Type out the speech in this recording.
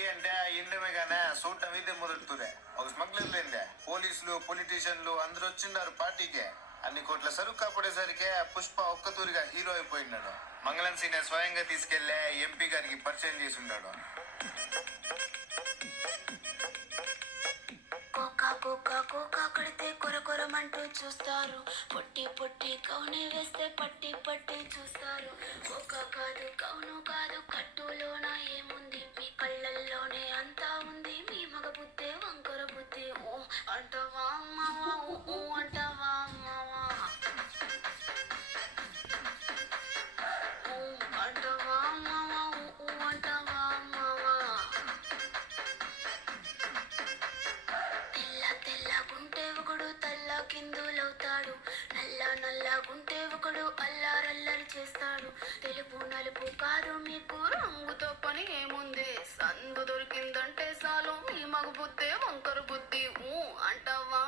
Party అంటే ఇండమే గానే చూడటం ఇదే మొదలుతురే ఒక స్మగ్లర్లేందే పోలీసులు పొలిటీషియన్లు అందరూ వచ్చిండారు పార్టీకే అన్ని కోట్ల సరుకు కాపాడేసరికి పుష్ప ఒక్కతూరిగా హీరో అయిపోయినాడు. మంగళం సీనే స్వయంగా తీసుకెళ్లే ఎంపీ గారికి పరిచయం చేసి ఉన్నాడు. కోకా కడితే కొరకొరమంటూ చూస్తారు, పొట్టి పొట్టి కౌని వేస్తే పట్టి పట్టి చూస్తారు. కోకా కాదు కౌను కాదు కట్టులోన ఏముంది, మీ కళ్ళల్లోనే అంతా ఉంది, మీ మగ బుద్ధే వంకర బుద్ధి. ఓ అంటవా అమ్మవా, ఊ అంటవా అమ్మవా, ఊ అంటవా అమ్మవా, ఊ అంటవా అమ్మవా. తెల్లగుంటే ఒకడు తల్ల కిందులవుతాడు, నల్లగుంటే ఒకడు అల్లారల్లరి చేస్తాడు. తెలుపు నలుపు కాదు మీకు రంగుతో పని ఏముంది, సందు దొరికిందంటే చాలు మీ మగ బుద్ధే వంకర బుద్ధి. ఊ అంటవా